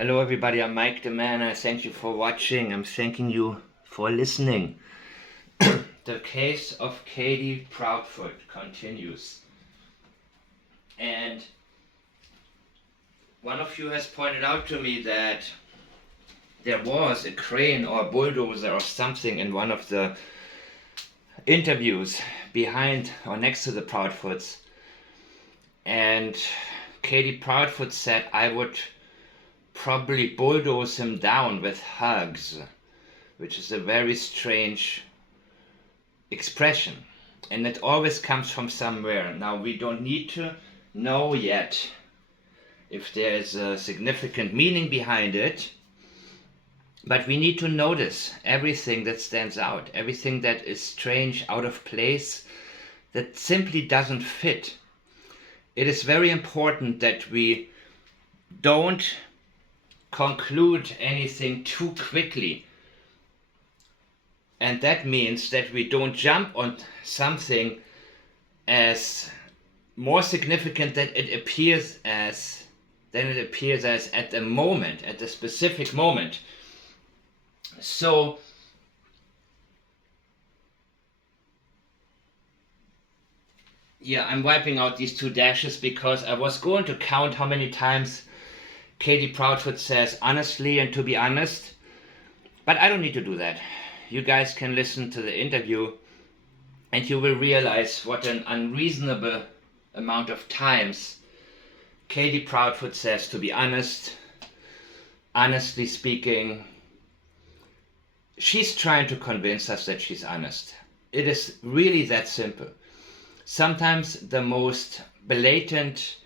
Hello everybody, I'm Mike the Man. I thank you for watching. I'm thanking you for listening. The case of Katie Proudfoot continues. And one of you has pointed out to me that there was a crane or a bulldozer or something in one of the interviews behind or next to the Proudfoots. And Katie Proudfoot said I would probably bulldoze him down with hugs, which is a very strange expression, and it always comes from somewhere. Now we don't need to know yet if there is a significant meaning behind it, but we need to notice everything that stands out, everything that is strange, out of place, that simply doesn't fit. It is very important that we don't conclude anything too quickly, and that means that we don't jump on something as more significant than it appears as at the moment, at the specific moment. So yeah, I'm wiping out these two dashes because I was going to count how many times Katie Proudfoot says honestly and to be honest, but I don't need to do that. You guys can listen to the interview and you will realize what an unreasonable amount of times Katie Proudfoot says to be honest. Honestly speaking, she's trying to convince us that she's honest. It is really that simple. Sometimes the most blatant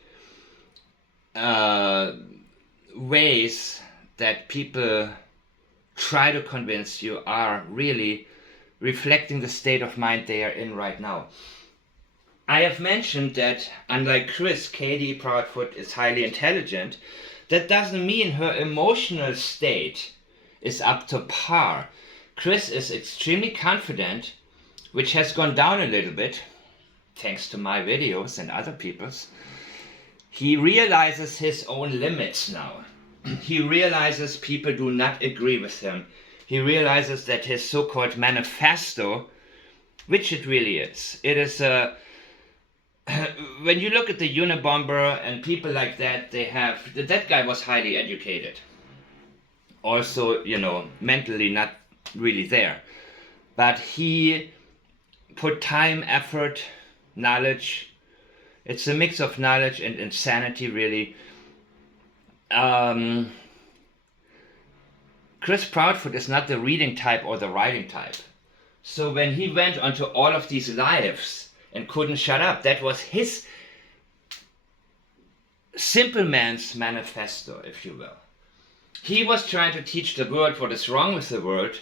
ways that people try to convince you are really reflecting the state of mind they are in right now. I have mentioned that unlike Chris, Katie Proudfoot is highly intelligent. That doesn't mean her emotional state is up to par. Chris is extremely confident, which has gone down a little bit thanks to my videos and other people's. He realizes his own limits now. He realizes people do not agree with him. He realizes that his so-called manifesto, which it really is, it is a when you look at the Unabomber and people like that, that guy was highly educated. Also, mentally not really there. But he put time, effort, knowledge. It's a mix of knowledge and insanity, really. Chris Proudfoot is not the reading type or the writing type. So when he went onto all of these lives and couldn't shut up, that was his simple man's manifesto, if you will. He was trying to teach the world what is wrong with the world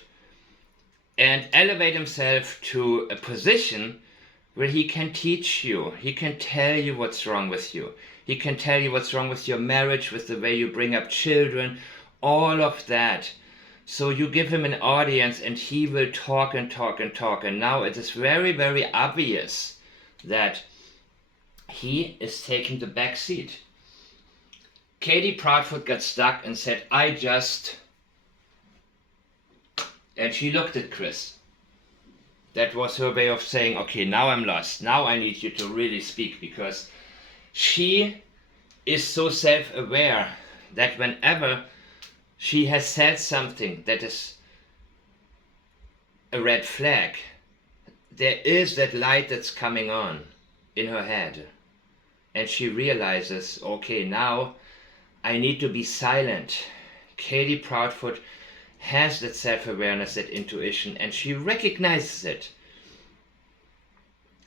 and elevate himself to a position where he can teach you, he can tell you what's wrong with you. He can tell you what's wrong with your marriage, with the way you bring up children, all of that. So you give him an audience and he will talk and talk and talk. And now it is very, very obvious that he is taking the back seat. Katie Proudfoot got stuck and said, and she looked at Chris. That was her way of saying, okay, now I'm lost. Now I need you to really speak, because she is so self-aware that whenever she has said something that is a red flag, there is that light that's coming on in her head. And she realizes, okay, now I need to be silent. Katie Proudfoot has that self-awareness, that intuition, and she recognizes it.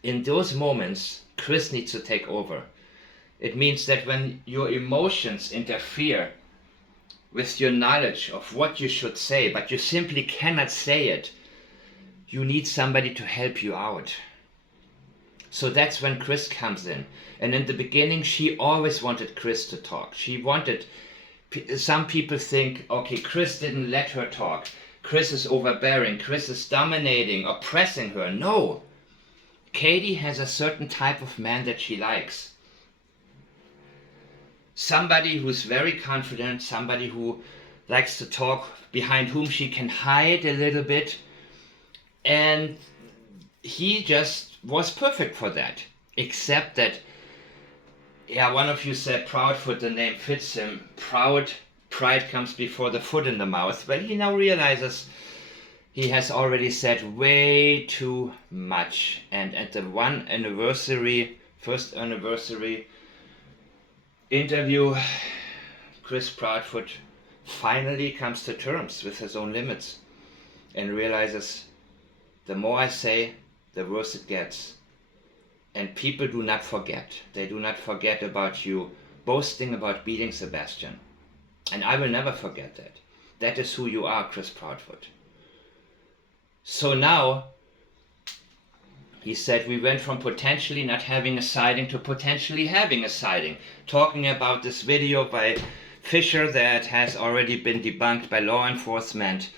In those moments, Chris needs to take over. It means that when your emotions interfere with your knowledge of what you should say, but you simply cannot say it, you need somebody to help you out. So that's when Chris comes in. And in the beginning, she always wanted Chris to talk. Some people think, okay, Chris didn't let her talk. Chris is overbearing. Chris is dominating, oppressing her. No. Katie has a certain type of man that she likes. somebody who's very confident, somebody who likes to talk, behind whom she can hide a little bit. And he just was perfect for that. Except that, yeah, one of you said Proudfoot, the name fits him. Pride comes before the foot in the mouth. But he now realizes he has already said way too much. And at the first anniversary interview, Chris Proudfoot finally comes to terms with his own limits and realizes, the more I say, the worse it gets. And people do not forget. They do not forget about you boasting about beating Sebastian. And I will never forget that. That is who you are, Chris Proudfoot. So now, he said, we went from potentially not having a sighting to potentially having a sighting. Talking about this video by Fisher that has already been debunked by law enforcement.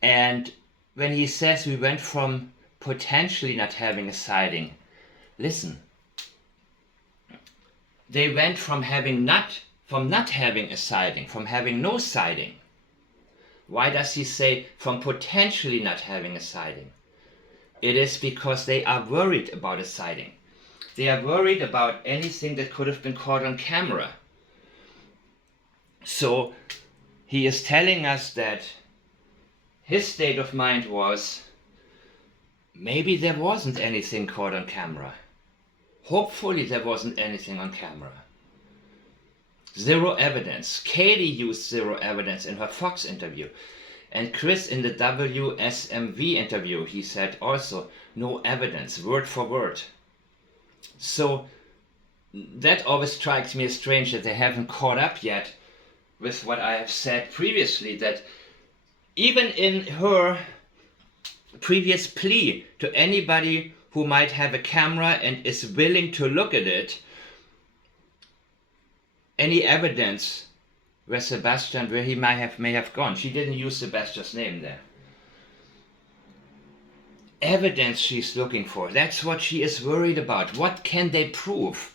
And when he says we went from potentially not having a sighting, listen, they went from not having a sighting, from having no sighting. Why does he say from potentially not having a sighting? It is because they are worried about a sighting. They are worried about anything that could have been caught on camera. So he is telling us that his state of mind was, maybe there wasn't anything caught on camera. Hopefully there wasn't anything on camera. Zero evidence. Katie used zero evidence in her Fox interview. And Chris in the WSMV interview, he said also, no evidence, word for word. So that always strikes me as strange that they haven't caught up yet with what I have said previously, that even in her previous plea to anybody who might have a camera and is willing to look at it, any evidence where he may have gone. She didn't use Sebastian's name there. Evidence she's looking for. That's what she is worried about. What can they prove?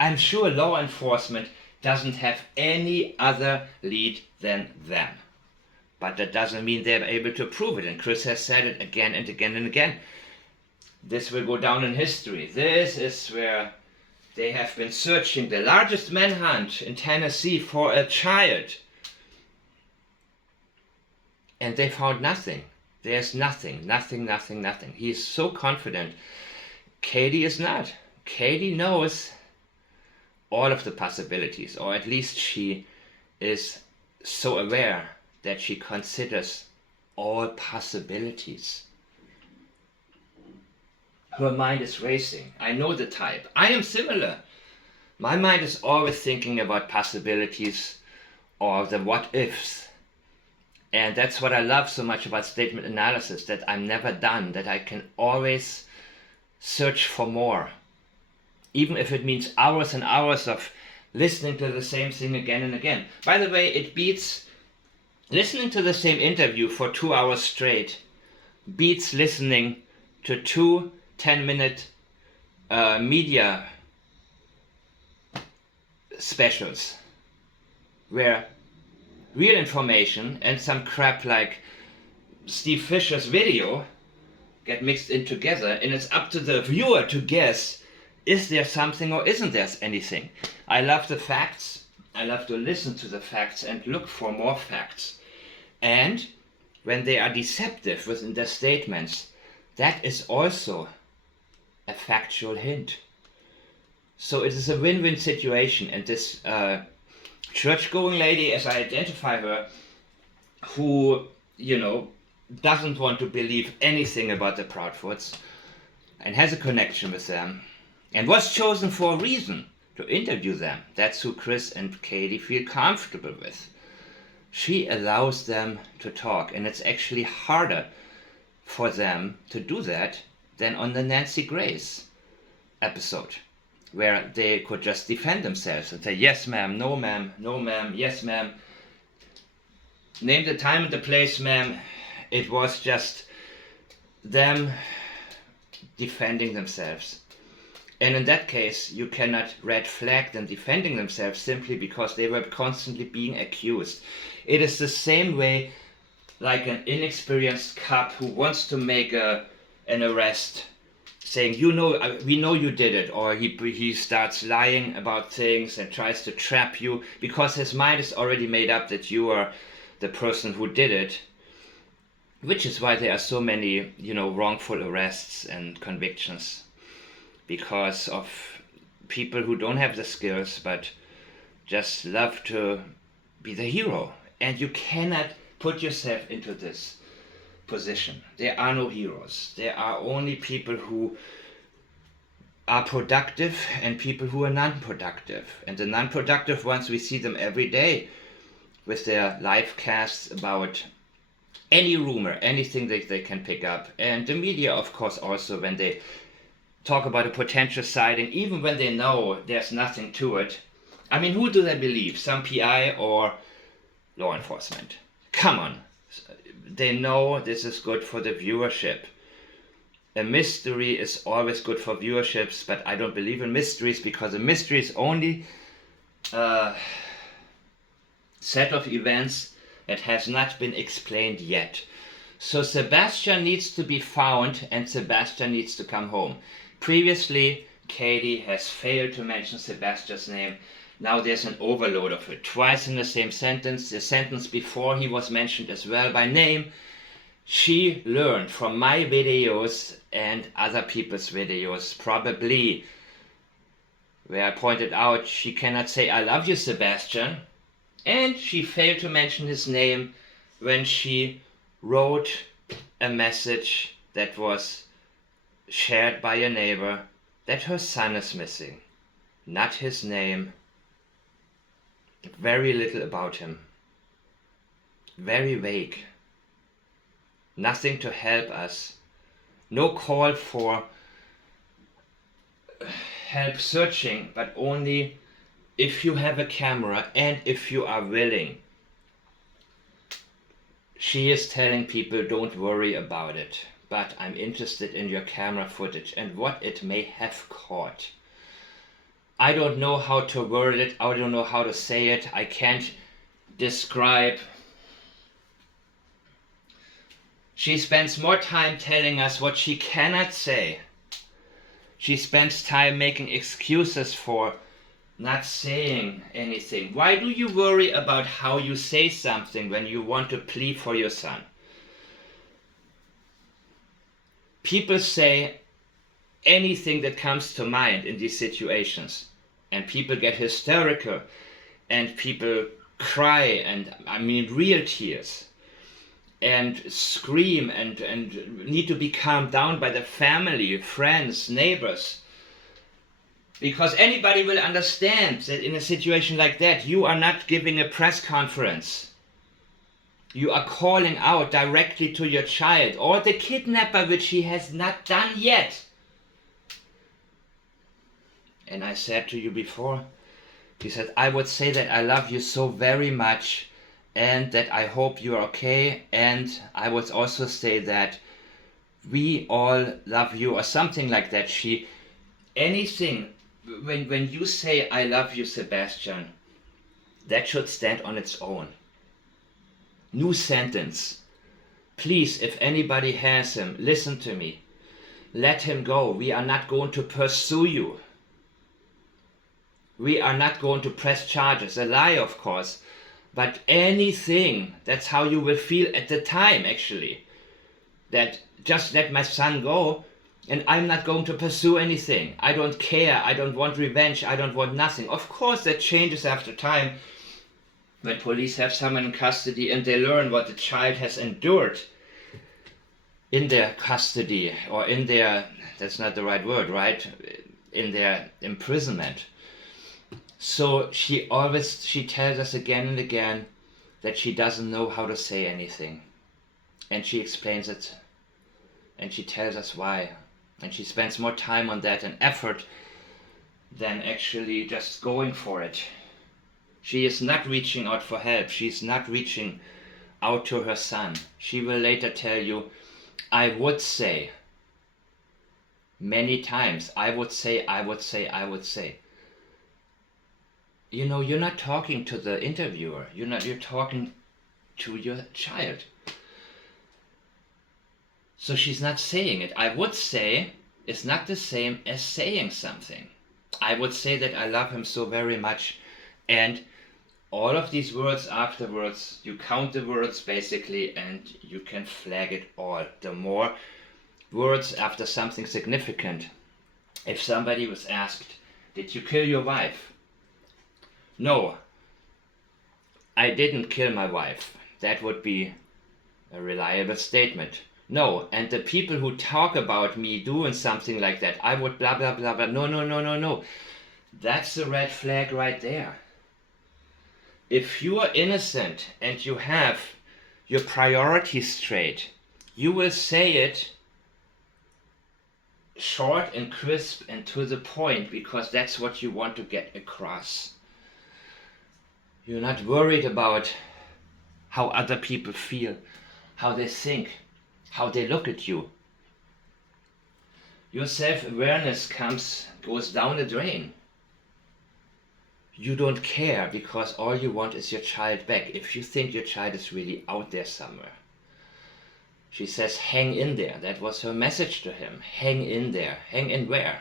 I'm sure law enforcement doesn't have any other lead than them. But that doesn't mean they're able to prove it. And Chris has said it again and again and again. This will go down in history. This is where they have been searching, the largest manhunt in Tennessee for a child. And they found nothing. There's nothing. He is so confident. Katie is not. Katie knows all of the possibilities, or at least she is so aware that she considers all possibilities. Her mind is racing. I know the type. I am similar. My mind is always thinking about possibilities or the what ifs. And that's what I love so much about statement analysis, that I'm never done, that I can always search for more. Even if it means hours and hours of listening to the same thing again and again. By the way, it beats listening to the same interview for 2 hours straight, beats listening to 2 10-minute media specials where real information and some crap like Steve Fisher's video get mixed in together, and it's up to the viewer to guess, is there something or isn't there anything? I love the facts. I love to listen to the facts and look for more facts. And when they are deceptive within their statements, that is also a factual hint. So it is a win-win situation. And this church-going lady, as I identify her, who, doesn't want to believe anything about the Proudfoots and has a connection with them and was chosen for a reason to interview them. That's who Chris and Katie feel comfortable with. She allows them to talk, and it's actually harder for them to do that than on the Nancy Grace episode, where they could just defend themselves and say, yes ma'am, no ma'am, no ma'am, yes ma'am. Name the time and the place, ma'am. It was just them defending themselves. And in that case, you cannot red flag them defending themselves simply because they were constantly being accused. It is the same way like an inexperienced cop who wants to make an arrest, saying, we know you did it, or he starts lying about things and tries to trap you because his mind is already made up that you are the person who did it, which is why there are so many, wrongful arrests and convictions, because of people who don't have the skills but just love to be the hero. And you cannot put yourself into this position. There are no heroes. There are only people who are productive and people who are non-productive. And the non-productive ones, we see them every day with their live casts about any rumor, anything that they can pick up. And the media, of course, also when they talk about a potential sighting, even when they know there's nothing to it. I mean, who do they believe? Some PI or law enforcement? Come on. They know this is good for the viewership. A mystery is always good for viewerships, but I don't believe in mysteries because a mystery is only a set of events that has not been explained yet. So Sebastian needs to be found and Sebastian needs to come home. Previously, Katie has failed to mention Sebastian's name. Now there's an overload of it. Twice in the same sentence. The sentence before he was mentioned as well by name. She learned from my videos and other people's videos, probably, where I pointed out she cannot say I love you, Sebastian. And she failed to mention his name when she wrote a message that was shared by a neighbor that her son is missing. Not his name. Very little about him. Very vague. Nothing to help us. No call for help searching, but only if you have a camera and if you are willing. She is telling people, don't worry about it, but I'm interested in your camera footage and what it may have caught. I don't know how to word it, I don't know how to say it, I can't describe. She spends more time telling us what she cannot say. She spends time making excuses for not saying anything. Why do you worry about how you say something when you want to plead for your son? People say anything that comes to mind in these situations, and people get hysterical and people cry, and I mean real tears, and scream and need to be calmed down by the family, friends, neighbors, because anybody will understand that in a situation like that you are not giving a press conference. You are calling out directly to your child or the kidnapper, which he has not done yet. And I said to you before, he said, I would say that I love you so very much and that I hope you're okay, and I would also say that we all love you, or something like that. Anything, when you say I love you, Sebastian, that should stand on its own. New sentence. Please, if anybody has him, listen to me. Let him go. We are not going to pursue you. We are not going to press charges. A lie, of course. But anything, that's how you will feel at the time, actually. That just let my son go and I'm not going to pursue anything. I don't care. I don't want revenge. I don't want nothing. Of course, that changes after time. When police have someone in custody and they learn what the child has endured in their custody, or in their, that's not the right word, right? In their imprisonment. So she tells us again and again that she doesn't know how to say anything. And she explains it. And she tells us why. And she spends more time on that and effort than actually just going for it. She is not reaching out for help. She's not reaching out to her son. She will later tell you, I would say many times. I would say. You know, you're not talking to the interviewer. You're talking to your child. So she's not saying it. I would say it's not the same as saying something. I would say that I love him so very much, and all of these words afterwards, you count the words basically, and you can flag it all. The more words after something significant. If somebody was asked, did you kill your wife? No, I didn't kill my wife. That would be a reliable statement. No, and the people who talk about me doing something like that, I would blah blah blah blah. No. That's the red flag right there. If you are innocent and you have your priorities straight, you will say it short and crisp and to the point, because that's what you want to get across. You're not worried about how other people feel, how they think, how they look at you. Your self-awareness goes down the drain. You don't care because all you want is your child back. If you think your child is really out there somewhere. She says, hang in there. That was her message to him. Hang in there. Hang in where?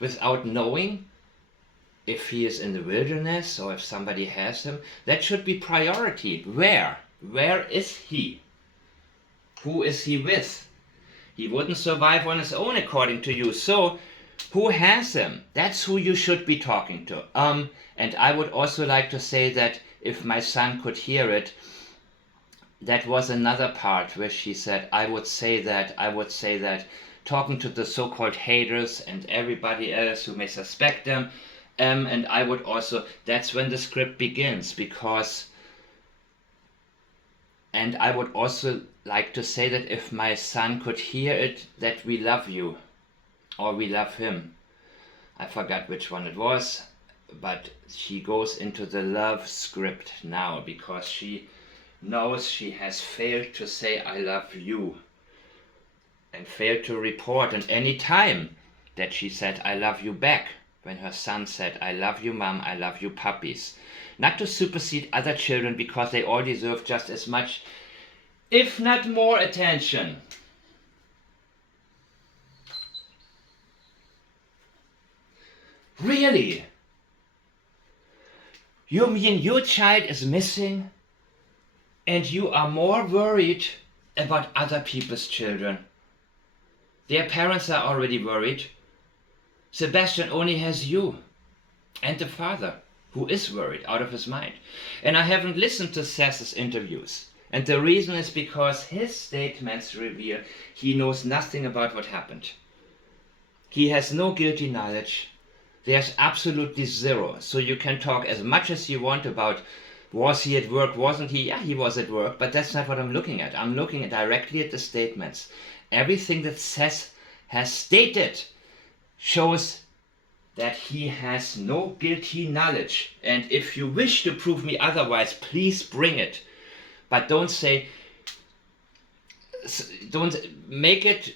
Without knowing if he is in the wilderness or if somebody has him. That should be priority. Where? Where is he? Who is he with? He wouldn't survive on his own according to you. So, who has him? That's who you should be talking to. And I would also like to say that if my son could hear it, that was another part where she said, I would say that, talking to the so-called haters and everybody else who may suspect them, and I would also, that's when the script begins, because, and I would also like to say that if my son could hear it, that we love you, or we love him. I forgot which one it was, but she goes into the love script now, because she knows she has failed to say I love you, and failed to report at any time that she said I love you back, when her son said I love you mom, I love you puppies. Not to supersede other children, because they all deserve just as much, if not more, attention. Really? You mean your child is missing and you are more worried about other people's children? Their parents are already worried. Sebastian only has you and the father, who is worried out of his mind. And I haven't listened to Seth's interviews. And the reason is because his statements reveal he knows nothing about what happened. He has no guilty knowledge. There's absolutely zero. So you can talk as much as you want about, was he at work, wasn't he? Yeah, he was at work, but that's not what I'm looking at. I'm looking directly at the statements. Everything that Seth has stated shows that he has no guilty knowledge. And if you wish to prove me otherwise, please bring it. But don't say, don't make it,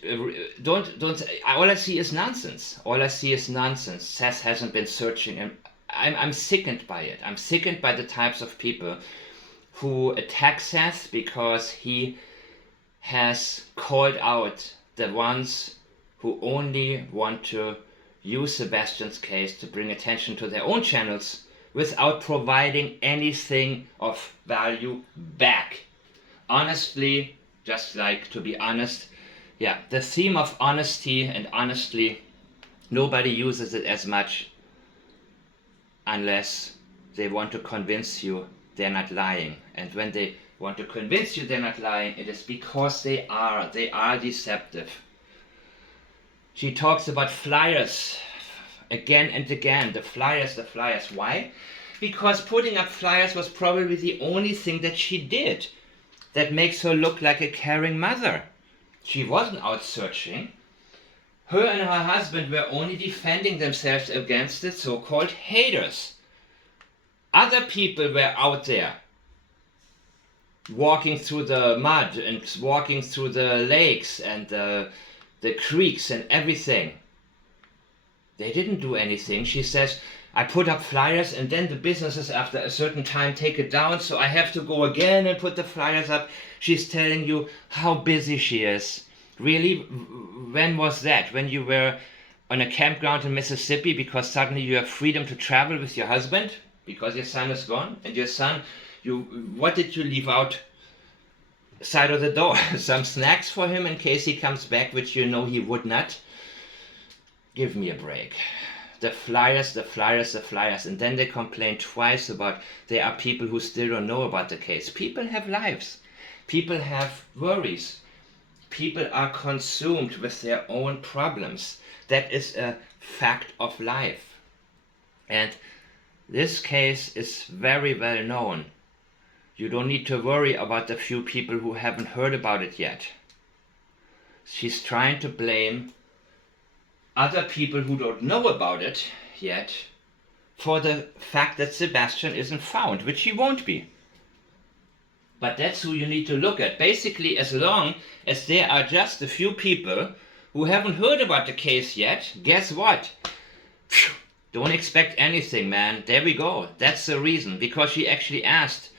don't, all I see is nonsense. All I see is nonsense. Seth hasn't been searching, and I'm sickened by it. I'm sickened by the types of people who attack Seth because he has called out the ones who only want to use Sebastian's case to bring attention to their own channels without providing anything of value back. Honestly, just like to be honest, yeah, the theme of honesty, and honestly, nobody uses it as much unless they want to convince you they're not lying. And when they want to convince you they're not lying, it is because they are deceptive. She talks about flyers again and again. The flyers. Why? Because putting up flyers was probably the only thing that she did that makes her look like a caring mother. She wasn't out searching. Her and her husband were only defending themselves against the so-called haters. Other people were out there walking through the mud and walking through the lakes and the creeks and everything. They didn't do anything. She says, I put up flyers and then the businesses after a certain time take it down, so I have to go again and put the flyers up. She's telling you how busy she is. Really? When was that? When you were on a campground in Mississippi because suddenly you have freedom to travel with your husband because your son is gone? And your son, what did you leave out side of the door? Some snacks for him in case he comes back, which you know he would not? Give me a break. The flyers, the flyers, the flyers. And then they complain twice about there are people who still don't know about the case. People have lives. People have worries. People are consumed with their own problems. That is a fact of life. And this case is very well known. You don't need to worry about the few people who haven't heard about it yet. She's trying to blame other people who don't know about it yet for the fact that Sebastian isn't found, which he won't be. But that's who you need to look at. Basically, as long as there are just a few people who haven't heard about the case yet, guess what? Phew, don't expect anything, man. There we go. That's the reason. Because she actually asked,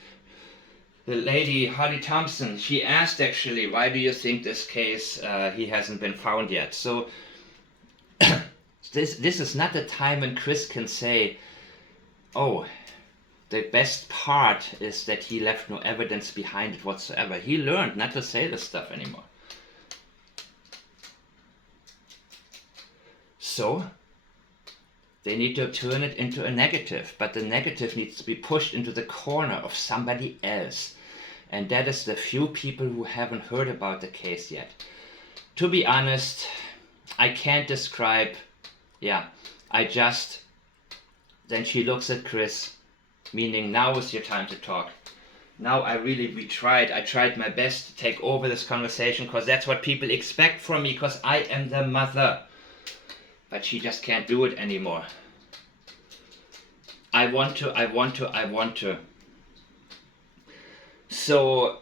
the lady Holly Thompson, she asked actually, why do you think this case, he hasn't been found yet? So this is not the time when Chris can say, oh, the best part is that he left no evidence behind it whatsoever. He learned not to say this stuff anymore. So they need to turn it into a negative, but the negative needs to be pushed into the corner of somebody else. And that is the few people who haven't heard about the case yet. To be honest, I can't describe, then she looks at Chris, meaning now is your time to talk. Now I tried my best to take over this conversation because that's what people expect from me because I am the mother. But she just can't do it anymore. I want to. So,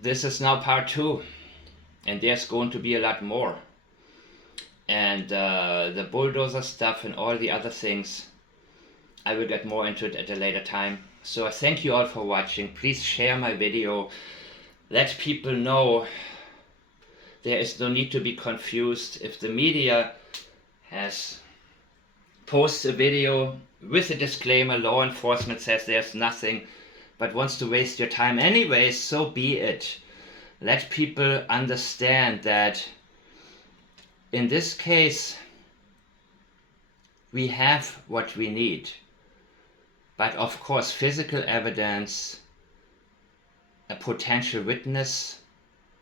this is now part 2. And there's going to be a lot more. And the bulldozer stuff and all the other things, I will get more into it at a later time. So thank you all for watching. Please share my video. Let people know. There is no need to be confused. If the media posts a video with a disclaimer, law enforcement says there's nothing, but wants to waste your time anyway, so be it. Let people understand that in this case we have what we need. But of course, physical evidence, a potential witness,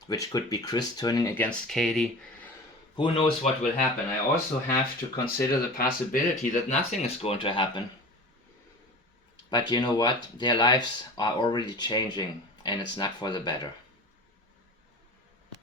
which could be Chris turning against Katie. Who knows what will happen? I also have to consider the possibility that nothing is going to happen. But you know what? Their lives are already changing, and it's not for the better.